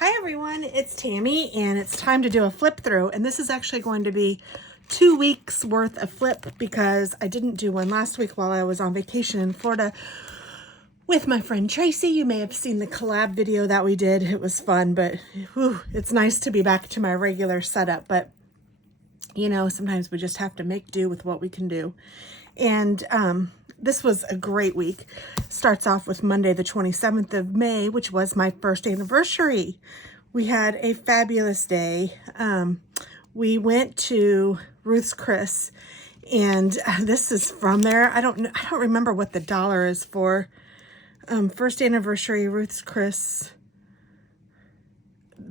Hi everyone, it's Tammy and it's time to do a flip through, and this is actually going to be 2 weeks worth of flip because I didn't do one last week while I was on vacation in Florida with my friend Tracy. You may have seen the collab video that we did. It was fun, but whew, it's nice to be back to my regular setup, but you know, sometimes we just have to make do with what we can do. And this was a great week. Starts off with Monday, the 27th of May, which was my first anniversary. We had a fabulous day. We went to Ruth's Chris, and this is from there. I don't remember what the dollar is for. First anniversary, Ruth's Chris.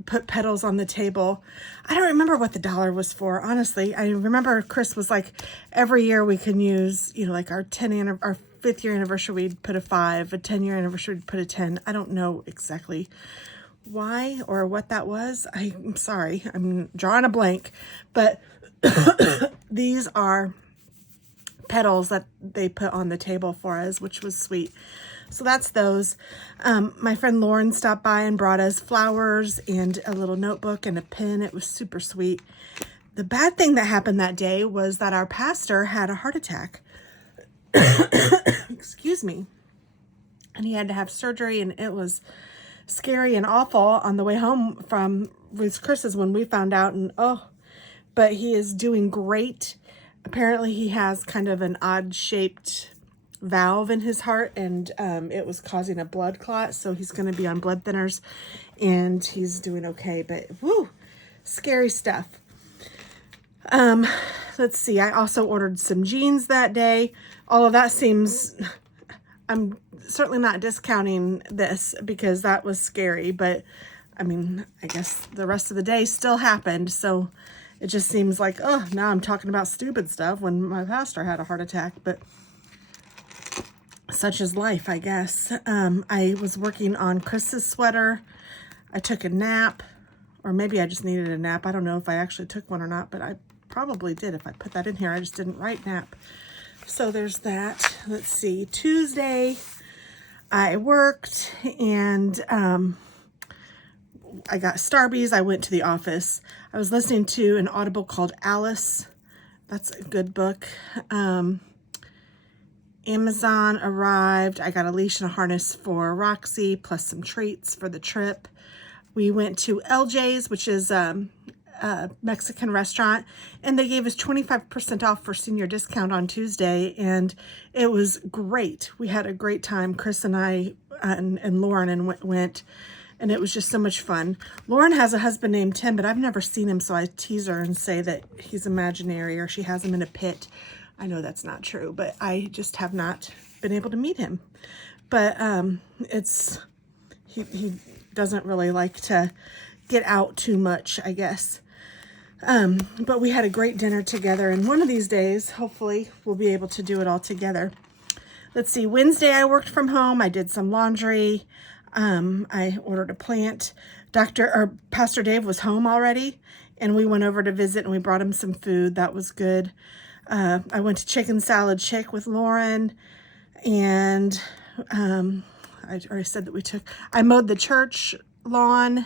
Put petals on the table. I don't remember what the dollar was for, honestly. I remember Chris was like, every year we can use, you know, like our 5th year anniversary, we'd put a 5, a 10-year anniversary, we'd put a 10. I don't know exactly why or what that was. I'm sorry, I'm drawing a blank, but these are petals that they put on the table for us, which was sweet. So that's those. My friend Lauren stopped by and brought us flowers and a little notebook and a pen. It was super sweet. The bad thing that happened that day was that our pastor had a heart attack. Excuse me. And he had to have surgery, and it was scary and awful on the way home from Ruth's Chris's when we found out. And but he is doing great. Apparently he has kind of an odd shaped valve in his heart, and it was causing a blood clot, so he's going to be on blood thinners, and he's doing okay, but whoo, scary stuff. Let's see, I also ordered some jeans that day. All of that seems, I'm certainly not discounting this because that was scary, but I mean, I guess the rest of the day still happened, so it just seems like, oh, now I'm talking about stupid stuff when my pastor had a heart attack, but such is life, I guess. I was working on Chris's sweater. I took a nap, or maybe I just needed a nap. I don't know if I actually took one or not, but I probably did if I put that in here. I just didn't write nap. So there's that. Let's see. Tuesday, I worked, and I got Starbies. I went to the office. I was listening to an Audible called Alice. That's a good book. Amazon arrived. I got a leash and a harness for Roxy, plus some treats for the trip. We went to LJ's, which is a Mexican restaurant, and they gave us 25% off for senior discount on Tuesday, and it was great. We had a great time. Chris and I and Lauren went, and it was just so much fun. Lauren has a husband named Tim, but I've never seen him, so I tease her and say that he's imaginary, or she has him in a pit. I know that's not true, but I just have not been able to meet him. But he doesn't really like to get out too much, I guess. But we had a great dinner together, and one of these days, hopefully, we'll be able to do it all together. Let's see, Wednesday I worked from home. I did some laundry. I ordered a plant. Pastor Dave was home already, and we went over to visit, and we brought him some food. That was good. I went to Chicken Salad Chick with Lauren, and I already said that I mowed the church lawn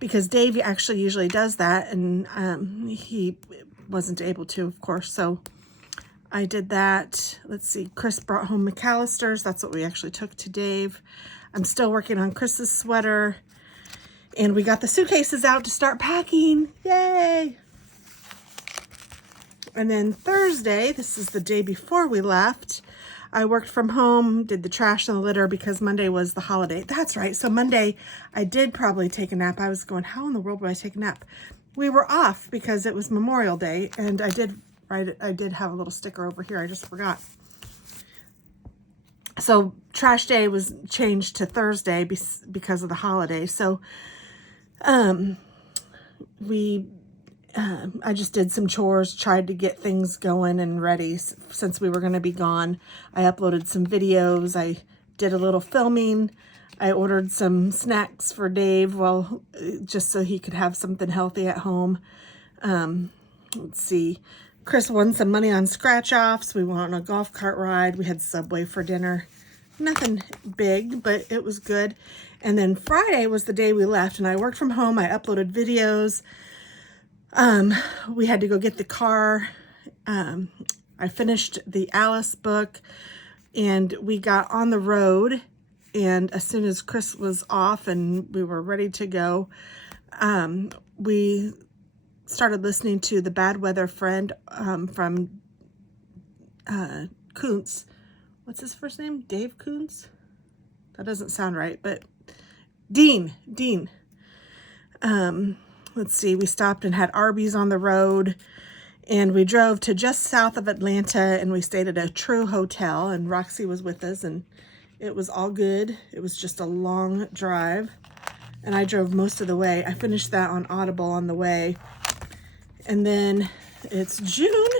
because Dave actually usually does that, and he wasn't able to, of course, so I did that. Let's see, Chris brought home McAllister's. That's what we actually took to Dave. I'm still working on Chris's sweater, and we got the suitcases out to start packing. Yay! And then Thursday, this is the day before we left, I worked from home, did the trash and the litter because Monday was the holiday. That's right. So Monday, I did probably take a nap. I was going, how in the world would I take a nap? We were off because it was Memorial Day, and I did have a little sticker over here. I just forgot. So trash day was changed to Thursday because of the holiday. So I just did some chores, tried to get things going and ready since we were going to be gone. I uploaded some videos. I did a little filming. I ordered some snacks for Dave, just so he could have something healthy at home. Let's see. Chris won some money on scratch-offs. We went on a golf cart ride. We had Subway for dinner. Nothing big, but it was good. And then Friday was the day we left, and I worked from home. I uploaded videos. We had to go get the car. I finished the Alice book, and we got on the road. And as soon as Chris was off and we were ready to go, we started listening to The Bad Weather Friend from Koontz. What's his first name? Dave Koontz? That doesn't sound right, but Dean. Let's see, we stopped and had Arby's on the road, and we drove to just south of Atlanta, and we stayed at a True Hotel, and Roxy was with us, and it was all good. It was just a long drive, and I drove most of the way. I finished that on Audible on the way. And then it's June.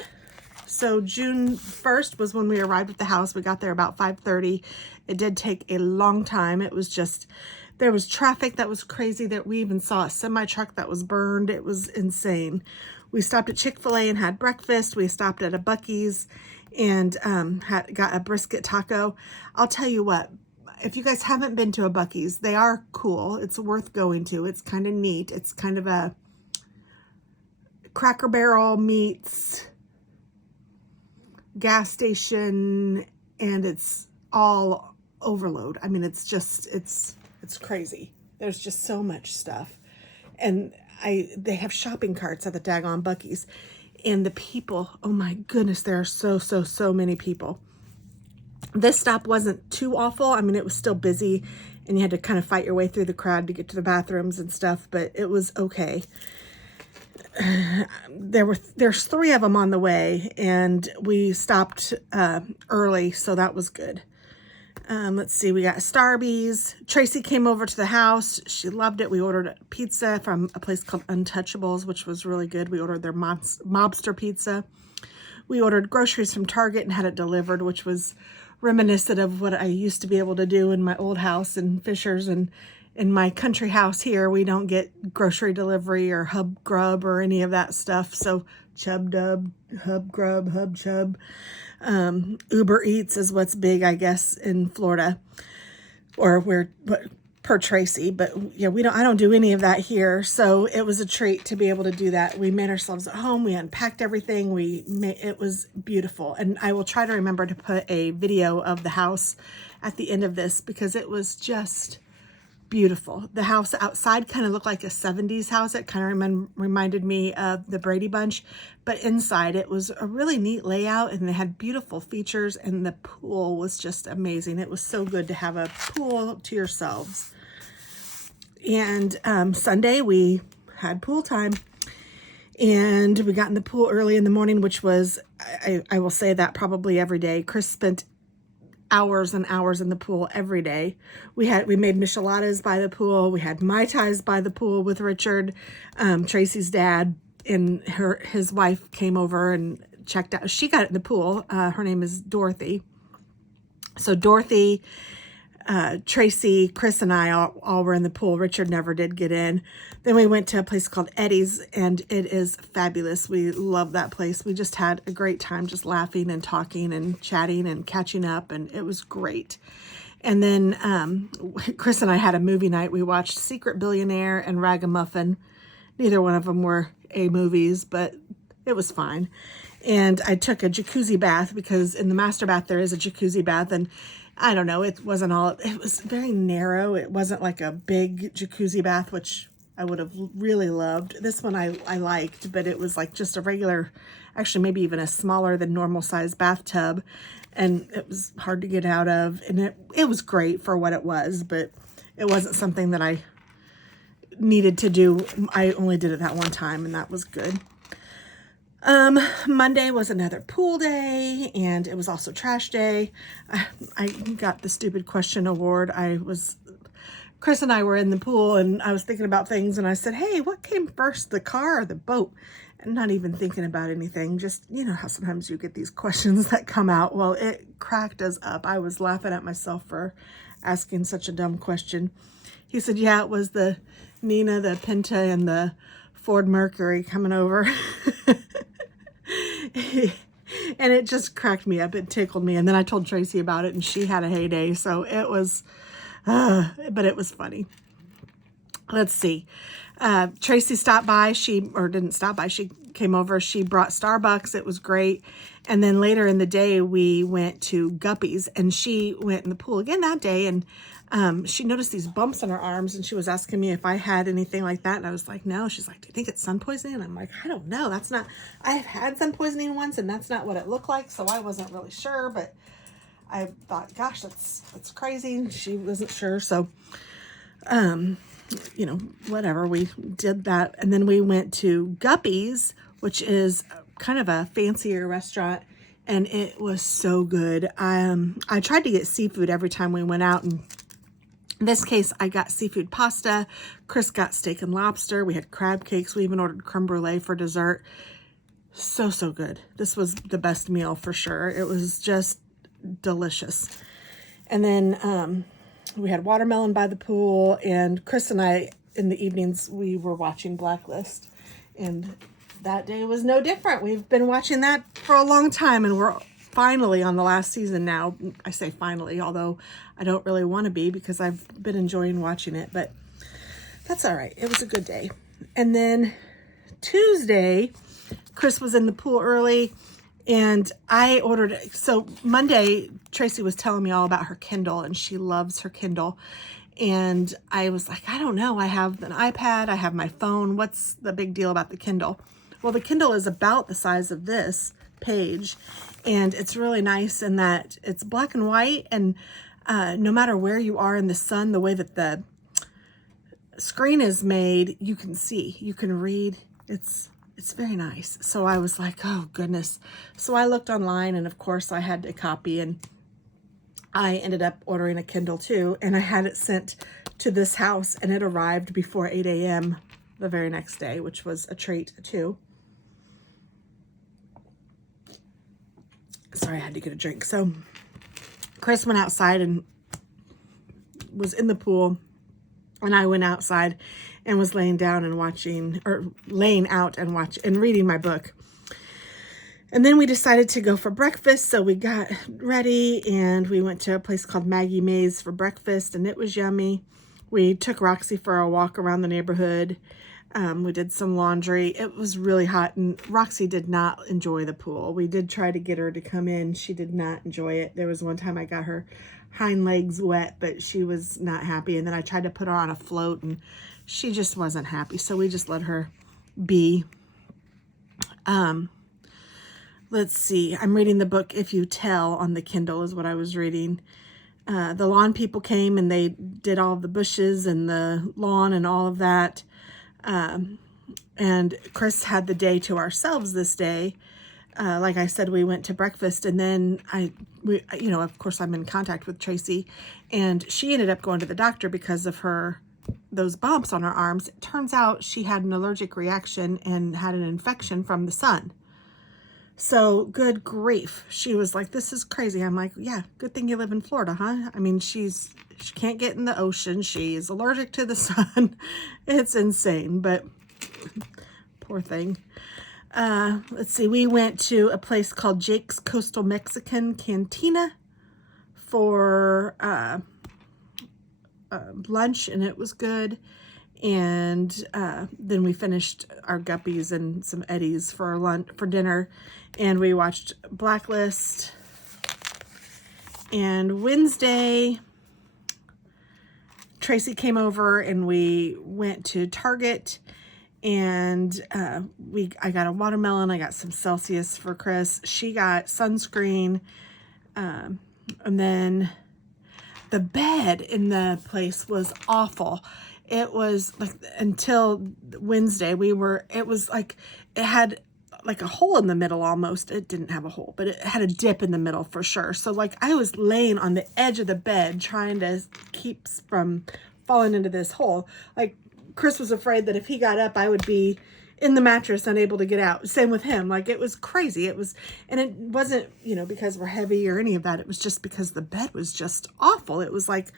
So June 1st was when we arrived at the house. We got there about 5:30. It did take a long time. It was just, there was traffic that was crazy, that we even saw a semi-truck that was burned. It was insane. We stopped at Chick-fil-A and had breakfast. We stopped at a Buc-ee's and got a brisket taco. I'll tell you what, if you guys haven't been to a Buc-ee's, they are cool. It's worth going to. It's kind of neat. It's kind of a Cracker Barrel meets gas station, and it's all overload. I mean, it's just, it's crazy. There's just so much stuff. And they have shopping carts at the daggone Buc-ee's. And the people, oh my goodness, there are so many people. This stop wasn't too awful. I mean, it was still busy, and you had to kind of fight your way through the crowd to get to the bathrooms and stuff, but it was okay. There's 3 of them on the way, and we stopped early, so that was good. Let's see, we got Starbucks. Tracy came over to the house. She loved it. We ordered pizza from a place called Untouchables, which was really good. We ordered their mobster pizza. We ordered groceries from Target and had it delivered, which was reminiscent of what I used to be able to do in my old house in Fishers. And in my country house here, we don't get grocery delivery or Hub Grub or any of that stuff. So Chub Dub, Hub Grub, Hub Chub. Uber Eats is what's big, I guess, in Florida, or per Tracy. But yeah, I don't do any of that here. So it was a treat to be able to do that. We made ourselves at home. We unpacked everything. It was beautiful. And I will try to remember to put a video of the house at the end of this, because it was just beautiful. The house outside kind of looked like a 70s house. It kind of reminded me of the Brady Bunch, but inside it was a really neat layout, and they had beautiful features, and the pool was just amazing. It was so good to have a pool to yourselves. And Sunday we had pool time, and we got in the pool early in the morning, which was, I will say that probably every day. Chris spent hours and hours in the pool every day. We made micheladas by the pool. We had Mai Tais by the pool with Richard. Tracy's dad and his wife came over and checked out. She got in the pool. Her name is Dorothy. So Dorothy, Tracy, Chris, and I all were in the pool. Richard never did get in. Then we went to a place called Eddie's, and it is fabulous. We love that place. We just had a great time just laughing and talking and chatting and catching up, and it was great. And then Chris and I had a movie night. We watched Secret Billionaire and Ragamuffin. Neither one of them were A movies, but it was fine. And I took a jacuzzi bath, because in the master bath there is a jacuzzi bath, and I don't know, it was very narrow. It wasn't like a big jacuzzi bath, which I would have really loved. This one I liked, but it was like just a regular, actually maybe even a smaller than normal size bathtub, and it was hard to get out of, and it was great for what it was, but it wasn't something that I needed to do. I only did it that one time, and that was good. Monday was another pool day, and it was also trash day. I got the stupid question award. Chris and I were in the pool, and I was thinking about things, and I said, hey, what came first, the car or the boat? And not even thinking about anything. Just, you know how sometimes you get these questions that come out. Well, it cracked us up. I was laughing at myself for asking such a dumb question. He said, yeah, it was the Nina, the Pinta, and the Ford Mercury coming over. And it just cracked me up. It tickled me. And then I told Tracy about it, and she had a heyday. So it was But it was funny. Let's see. Tracy stopped by. Didn't stop by. She came over. She brought Starbucks. It was great. And then later in the day, we went to Guppy's, and she went in the pool again that day. And she noticed these bumps on her arms, and she was asking me if I had anything like that. And I was like, no. She's like, do you think it's sun poisoning? And I'm like, I don't know. I've had sun poisoning once, and that's not what it looked like. So I wasn't really sure, but I thought, gosh, that's crazy. She wasn't sure. So, whatever, we did that. And then we went to Guppy's, which is kind of a fancier restaurant, and it was so good. I tried to get seafood every time we went out, and in this case, I got seafood pasta. Chris got steak and lobster. We had crab cakes. We even ordered creme brulee for dessert. So good. This was the best meal for sure. It was just delicious. And then we had watermelon by the pool, and Chris and I, in the evenings, we were watching Blacklist, and that day was no different. We've been watching that for a long time, and we're finally on the last season now. I say finally, although I don't really want to be, because I've been enjoying watching it, but that's all right. It was a good day. And then Tuesday, Chris was in the pool early, and I ordered, so Monday, Tracy was telling me all about her Kindle, and she loves her Kindle. And I was like, I don't know. I have an iPad. I have my phone. What's the big deal about the Kindle? Well, the Kindle is about the size of this page, and it's really nice in that it's black and white, and no matter where you are in the sun, the way that the screen is made, you can see, you can read. It's very nice. So I was like, oh goodness. So I looked online, and of course I had a copy, and I ended up ordering a Kindle too, and I had it sent to this house, and it arrived before 8 a.m. the very next day, which was a treat too. Sorry, I had to get a drink. So Chris went outside and was in the pool, and I went outside and was laying down and laying out and reading my book. And then we decided to go for breakfast. So we got ready, and we went to a place called Maggie Mae's for breakfast, and it was yummy. We took Roxy for a walk around the neighborhood. We did some laundry. It was really hot, and Roxy did not enjoy the pool. We did try to get her to come in. She did not enjoy it. There was one time I got her hind legs wet, but she was not happy. And then I tried to put her on a float, and she just wasn't happy. So we just let her be. Let's see. I'm reading the book If You Tell on the Kindle is what I was reading. The lawn people came, and they did all of the bushes and the lawn and all of that. And Chris had the day to ourselves this day. Like I said, we went to breakfast, and then of course I'm in contact with Tracy, and she ended up going to the doctor because of those bumps on her arms. It turns out she had an allergic reaction and had an infection from the sun. So good grief. She was like, this is crazy. I'm like, yeah, good thing you live in Florida, huh? I mean, she can't get in the ocean. She is allergic to the sun. It's insane, but poor thing. Let's see. We went to a place called Jake's Coastal Mexican Cantina for lunch, and it was good. And then we finished our guppies and some eddies for dinner, and we watched Blacklist. And Wednesday, Tracy came over, and we went to Target, and I got a watermelon. I got some Celsius for Chris. She got sunscreen, and then the bed in the place was awful. It was like, until Wednesday, it was like, it had like a hole in the middle almost. It didn't have a hole, but it had a dip in the middle for sure. So like, I was laying on the edge of the bed trying to keep from falling into this hole. Like, Chris was afraid that if he got up, I would be in the mattress, unable to get out. Same with him. Like, it was crazy. And it wasn't, because we're heavy or any of that. It was just because the bed was just awful. It was like,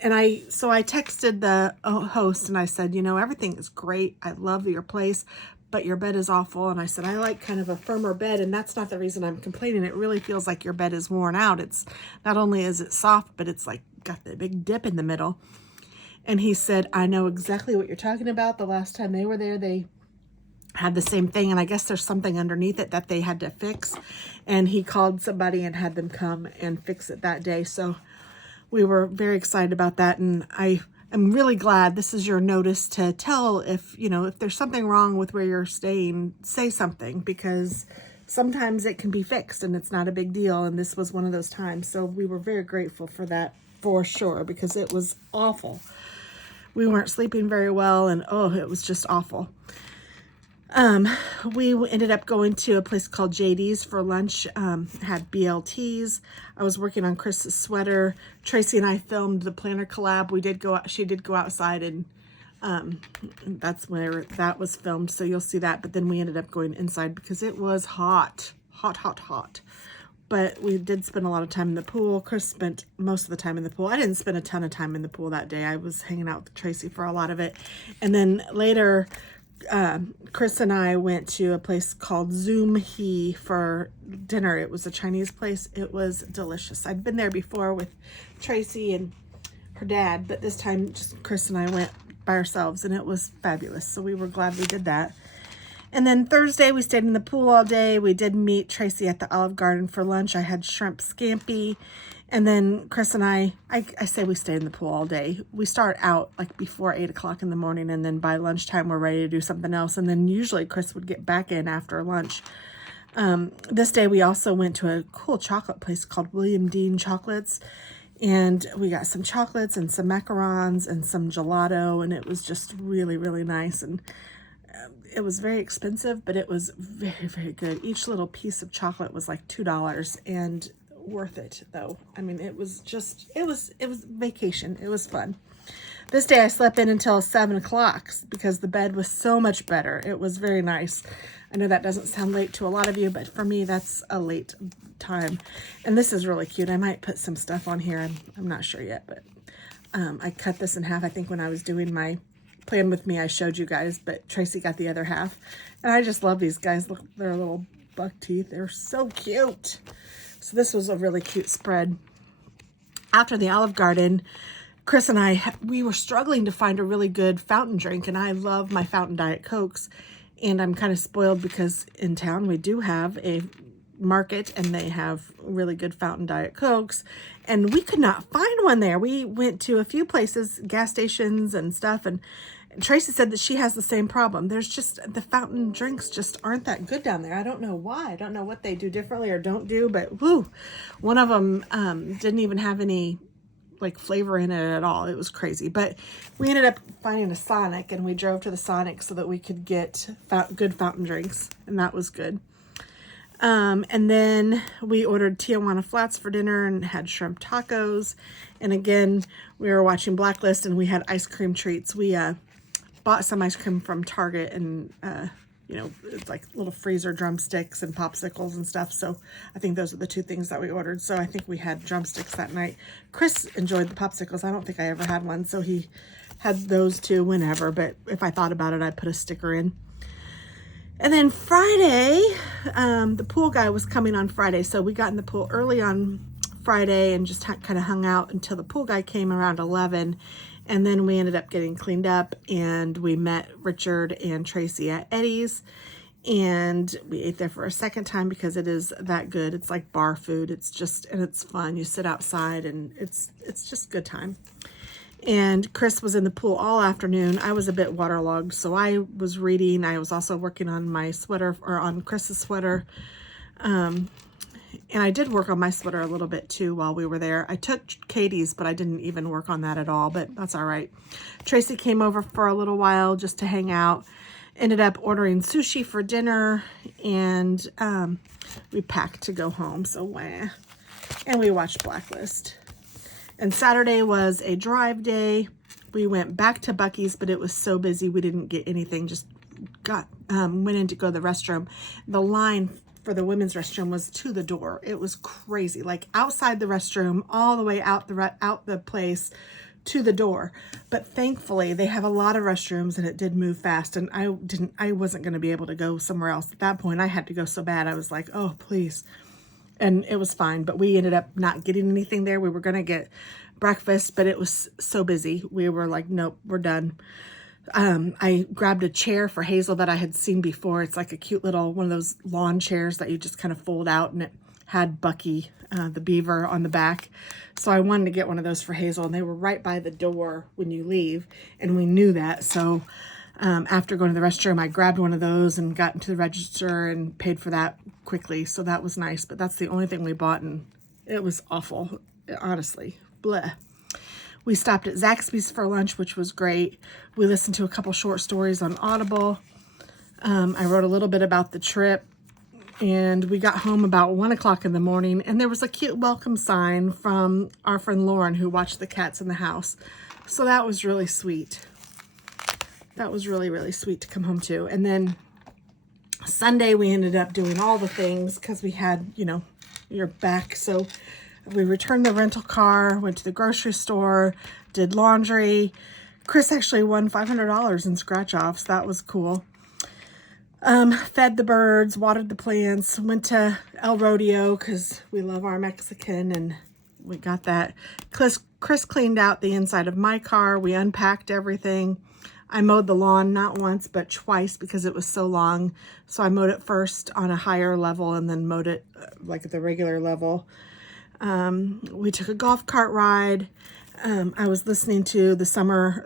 so I texted the host, and I said, everything is great. I love your place, but your bed is awful. And I said, I like kind of a firmer bed, and that's not the reason I'm complaining. It really feels like your bed is worn out. It's not only is it soft, but it's like got the big dip in the middle. And he said, I know exactly what you're talking about. The last time they were there, they had the same thing, and I guess there's something underneath it that they had to fix, and he called somebody and had them come and fix it that day. So we were very excited about that, and I am really glad. This is your notice to tell if, you know, if there's something wrong with where you're staying, say something, because sometimes it can be fixed and it's not a big deal, and this was one of those times. So we were very grateful for that, for sure, because it was awful. We weren't sleeping very well, and oh, it was just awful. We ended up going to a place called JD's for lunch, had BLTs. I was working on Chris's sweater. Tracy and I filmed the Planner collab. We did go out, she did go outside, and that's where that was filmed, so you'll see that. But then we ended up going inside because it was hot. But we did spend a lot of time in the pool. Chris spent most of the time in the pool. I didn't spend a ton of time in the pool that day. I was hanging out with Tracy for a lot of it. And then later, Chris and I went to a place called Zoom He for dinner. It was a Chinese place. It was delicious. I'd been there before with Tracy and her dad, but this time just Chris and I went by ourselves, and it was fabulous. So we were glad we did that. And then Thursday, we stayed in the pool all day. We did meet Tracy at the Olive Garden for lunch. I had shrimp scampi. And then Chris and I say we stayed in the pool all day. We start out like before 8 o'clock in the morning, and then by lunchtime, we're ready to do something else. And then usually Chris would get back in after lunch. This day, we also went to a cool chocolate place called William Dean Chocolates. And we got some chocolates and some macarons and some gelato. And it was just really, really nice. And it was very expensive, but it was very, very good. Each little piece of chocolate was like $2, and worth it though. I mean, it was vacation. It was fun. This day I slept in until 7 o'clock because the bed was so much better. It was very nice. I know that doesn't sound late to a lot of you, but for me, that's a late time. And this is really cute. I might put some stuff on here. I'm not sure yet, but I cut this in half. I think when I was doing my plan with me, I showed you guys, but Tracy got the other half. And I just love these guys. Look, their little buck teeth. They're so cute. So this was a really cute spread. After the Olive Garden, Chris and I, we were struggling to find a really good fountain drink, and I love my fountain Diet Cokes, and I'm kind of spoiled because in town we do have a market, and they have really good fountain Diet Cokes, and we could not find one there. We went to a few places, gas stations and stuff, and Tracy said that she has the same problem. There's just, the fountain drinks just aren't that good down there. I don't know why. I don't know what they do differently or don't do, but whoo, one of them didn't even have any like flavor in it at all. It was crazy. But we ended up finding a Sonic, and we drove to the Sonic so that we could get good fountain drinks, and that was good. And then we ordered Tijuana Flats for dinner and had shrimp tacos. And again, we were watching Blacklist, and we had ice cream treats. We bought some ice cream from Target, and you know, it's like little freezer drumsticks and popsicles and stuff. So I think those are the two things that we ordered. So I think we had drumsticks that night. Chris enjoyed the popsicles. I don't think I ever had one, so he had those too whenever. But if I thought about it, I'd put a sticker in. And then Friday, the pool guy was coming on Friday. So we got in the pool early on Friday and just kind of hung out until the pool guy came around 11. And then we ended up getting cleaned up, and we met Richard and Tracy at Eddie's, and we ate there for a second time because it is that good. It's like bar food. It's just, and it's fun. You sit outside, and it's just good time. And Chris was in the pool all afternoon. I was a bit waterlogged, so I was reading. I was also working on my sweater, or on Chris's sweater. And I did work on my sweater a little bit too while we were there. I took Katie's, but I didn't even work on that at all, but that's all right. Tracy came over for a little while just to hang out. Ended up ordering sushi for dinner, and we packed to go home, so wah. And we watched Blacklist. And Saturday was a drive day. We went back to Buc-ee's, but it was so busy we didn't get anything, just went in to go to the restroom. The line for the women's restroom was to the door. It was crazy, like outside the restroom, all the way out the place to the door. But thankfully they have a lot of restrooms and it did move fast, and I wasn't going to be able to go somewhere else. At that point I had to go so bad. I was like, oh please. And it was fine, but we ended up not getting anything there. We were going to get breakfast, but it was so busy. We were like, nope, we're done. I grabbed a chair for Hazel that I had seen before. It's like a cute little one of those lawn chairs that you just kind of fold out, and it had Bucky, the beaver, on the back. So I wanted to get one of those for Hazel, and they were right by the door when you leave, and we knew that. So after going to the restroom, I grabbed one of those and got into the register and paid for that quickly. So that was nice, but that's the only thing we bought, and it was awful, honestly. Bleh. We stopped at Zaxby's for lunch, which was great. We listened to a couple short stories on Audible. I wrote a little bit about the trip, and we got home about 1 o'clock in the morning, and there was a cute welcome sign from our friend Lauren, who watched the cats in the house. So that was really sweet. That was really, really sweet to come home to. And then Sunday we ended up doing all the things because we had, you know, you're back. So we returned the rental car, went to the grocery store, did laundry. Chris actually won $500 in scratch offs. That was cool. Fed the birds, watered the plants, went to El Rodeo because we love our Mexican, and we got that. Chris cleaned out the inside of my car. We unpacked everything. I mowed the lawn not once but twice because it was so long. So I mowed it first on a higher level and then mowed it like at the regular level. We took a golf cart ride. I was listening to the summer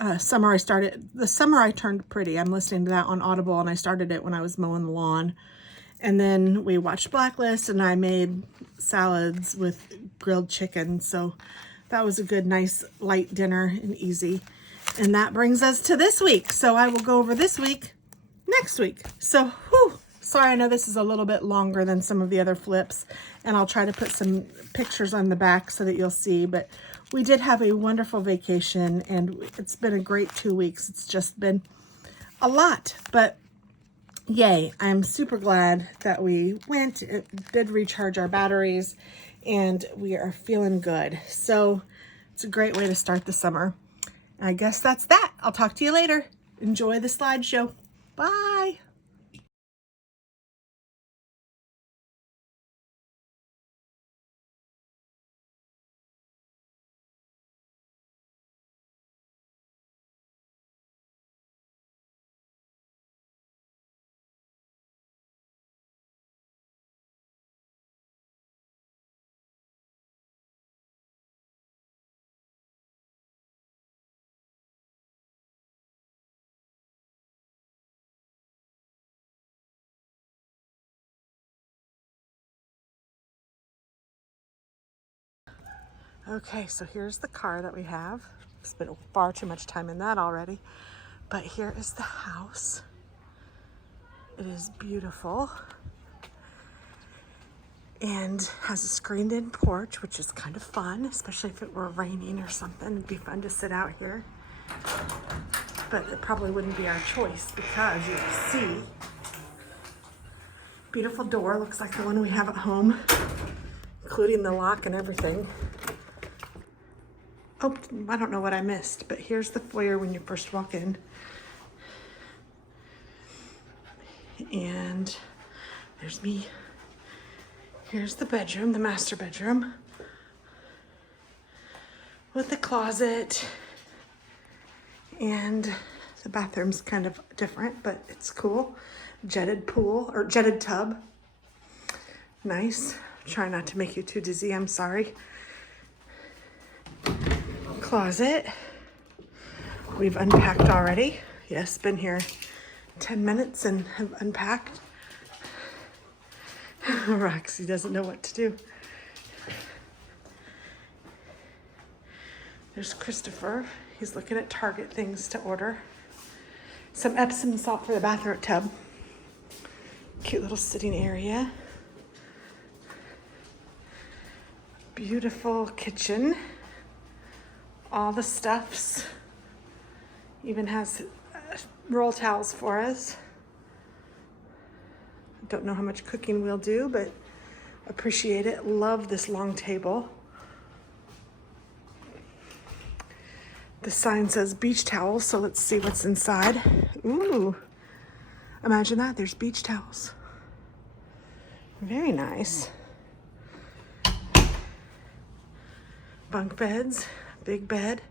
I Turned Pretty. I'm listening to that on Audible, and I started it when I was mowing the lawn. And then we watched Blacklist, and I made salads with grilled chicken. So that was a good, nice, light dinner and easy. And that brings us to this week. So I will go over this week next week. So, whew, sorry, I know this is a little bit longer than some of the other flips, and I'll try to put some pictures on the back so that you'll see. But we did have a wonderful vacation, and it's been a great 2 weeks. It's just been a lot, but yay. I'm super glad that we went. It did recharge our batteries, and we are feeling good. So it's a great way to start the summer. I guess that's that. I'll talk to you later. Enjoy the slideshow. Bye. Okay, so here's the car that we have. Spent far too much time in that already. But here is the house. It is beautiful. And has a screened-in porch, which is kind of fun, especially if it were raining or something. It'd be fun to sit out here. But it probably wouldn't be our choice because you can see. Beautiful door, looks like the one we have at home, including the lock and everything. Oh, I don't know what I missed, but here's the foyer when you first walk in. And there's me. Here's the bedroom, the master bedroom, with the closet. And the bathroom's kind of different, but it's cool. Jetted pool, or jetted tub. Nice. Try not to make you too dizzy, I'm sorry. Closet. We've unpacked already. Yes, been here 10 minutes and have unpacked. Roxy doesn't know what to do. There's Christopher. He's looking at Target things to order. Some Epsom salt for the bathroom tub. Cute little sitting area. Beautiful kitchen. All the stuffs. Even has roll towels for us. Don't know how much cooking we'll do, but appreciate it. Love this long table. The sign says beach towels, so let's see what's inside. Ooh, imagine that, there's beach towels. Very nice. Bunk beds, big bed,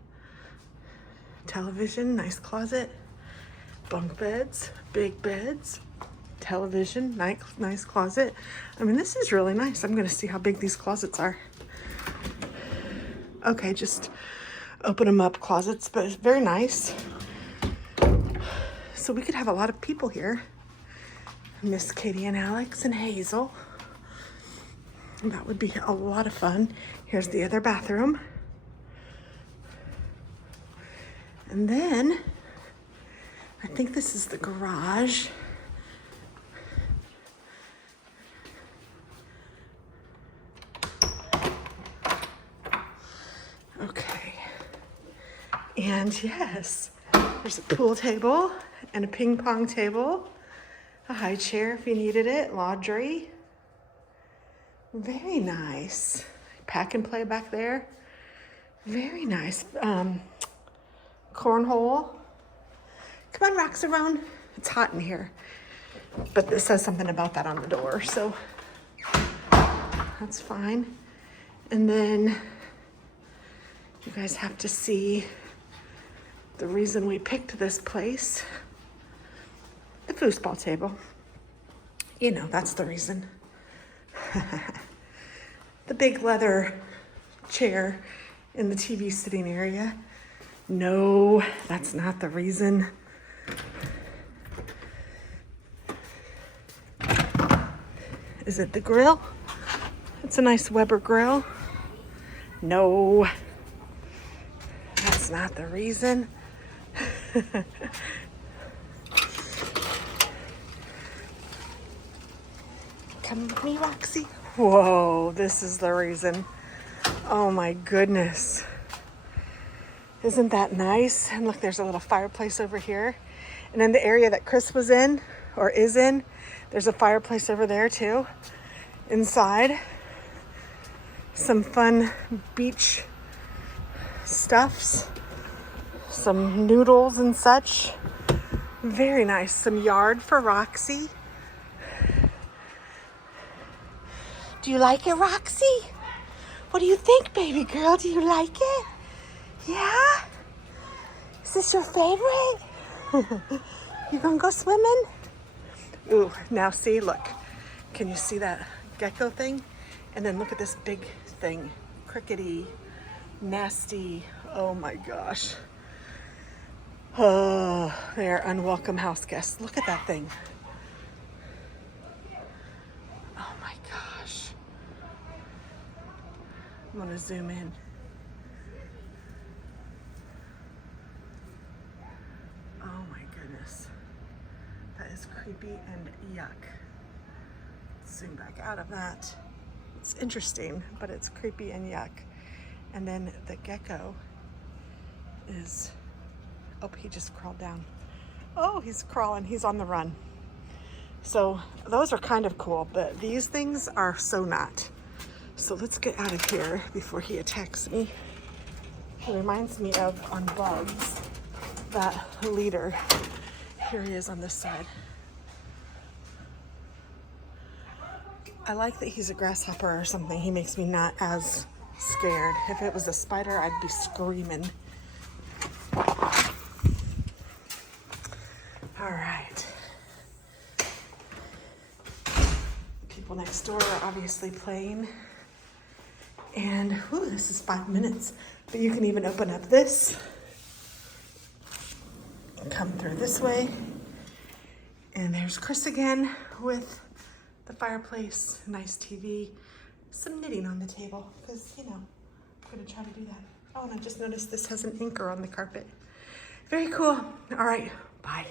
television, nice closet. Bunk beds, big beds, television, nice closet. I mean, this is really nice. I'm gonna see how big these closets are. Okay, just open them up, closets, but it's very nice. So we could have a lot of people here. Miss Katie and Alex and Hazel. That would be a lot of fun. Here's the other bathroom. And then, I think this is the garage. Okay. And yes, there's a pool table and a ping pong table, a high chair if you needed it, laundry. Very nice. Pack and play back there. Very nice. Cornhole. Come on, Roxaron. It's hot in here. But this says something about that on the door, so that's fine. And then you guys have to see the reason we picked this place. The foosball table. You know, that's the reason. The big leather chair in the TV sitting area. No, that's not the reason. Is it the grill? It's a nice Weber grill. No, that's not the reason. Come with me, Roxy. Whoa, this is the reason. Oh my goodness. Isn't that nice? And look, there's a little fireplace over here. And in the area that Chris was in, or is in, there's a fireplace over there too. Inside, some fun beach stuffs, some noodles and such. Very nice. Some yard for Roxy. Do you like it, Roxy? What do you think, baby girl? Do you like it? Yeah? Is this your favorite? You gonna go swimming? Ooh, now see, look. Can you see that gecko thing? And then look at this big thing. Crickety, nasty. Oh my gosh. Oh, they are unwelcome house guests. Look at that thing. Oh my gosh. I'm gonna zoom in. Oh my goodness. That is creepy and yuck. Zoom back out of that. It's interesting, but it's creepy and yuck. And then the gecko is, oh, he just crawled down. Oh, he's crawling, he's on the run. So those are kind of cool, but these things are so not. So let's get out of here before he attacks me. It reminds me of, on bugs, that leader. Here he is on this side. I like that he's a grasshopper or something. He makes me not as scared. If it was a spider, I'd be screaming. All right. People next door are obviously playing. And, whew, this is 5 minutes. But you can even open up this. Come through this way. And there's Chris again with the fireplace, nice TV, some knitting on the table, because, you know, I'm gonna try to do that. Oh, and I just noticed this has an anchor on the carpet. Very cool. All right, bye.